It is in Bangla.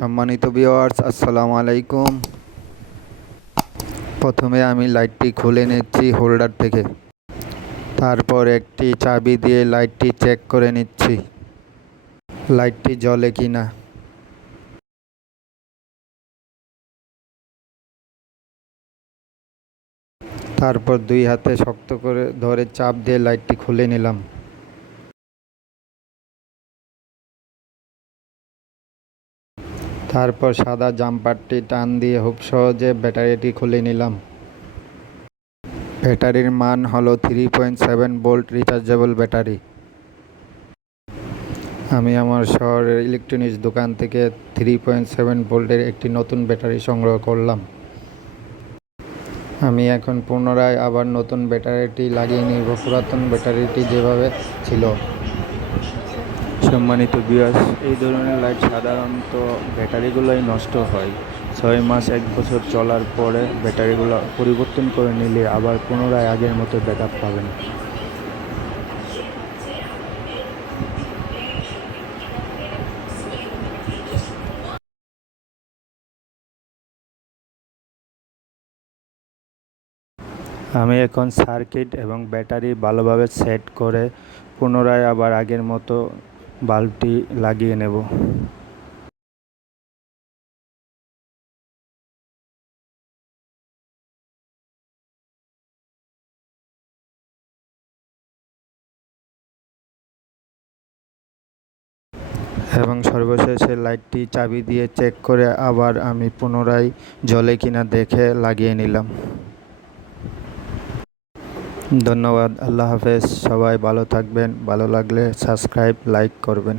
সম্মানিত ভিউয়ার্স, আসসালামু আলাইকুম। প্রথমে আমি লাইটটি খুলে নিচ্ছি হোল্ডার থেকে। তারপর একটি চাবি দিয়ে লাইটটি চেক করে নিচ্ছি লাইটটি জ্বলে কিনা। তারপর দুই হাতে শক্ত করে ধরে চাপ দিয়ে লাইটটি খুলে নিলাম। তারপর সাদা জাম্পারটি টান দিয়ে খুব সহজে ব্যাটারিটি খুলে নিলাম। ব্যাটারির মান হলো 3.7 ভোল্ট রিচার্জেবল ব্যাটারি। আমি আমার শহরের ইলেকট্রনিক্স দোকান থেকে 3.7 ভোল্টের একটি নতুন ব্যাটারি সংগ্রহ করলাম। আমি এখন পুনরায় আবার নতুন ব্যাটারিটি লাগিয়ে নিব পুরাতন ব্যাটারিটি যেভাবে ছিল। সম্মানিত ভিউয়ার্স, এই ধরনের লাইট সাধারণত ব্যাটারিগুলোই নষ্ট হয়। 6 মাস 1 বছর চলার পরে ব্যাটারিগুলো পরিবর্তন করে নিলে আবার পুনরায় আগের মতো ব্যাকআপ পাবেন। আমি এখন সার্কিট এবং ব্যাটারি ভালোভাবে সেট করে পুনরায় আবার আগের মতো বাল্বটি লাগিয়ে নেব। এবং সর্বশেষে লাইটটি চাবি দিয়ে চেক করে আবার আমি পুনরায় জ্বলে কিনা দেখে লাগিয়ে নিলাম। ধন্যবাদ। আল্লাহ হাফেজ। সবাই ভালো থাকবেন। ভালো লাগলে সাবস্ক্রাইব, লাইক করবেন।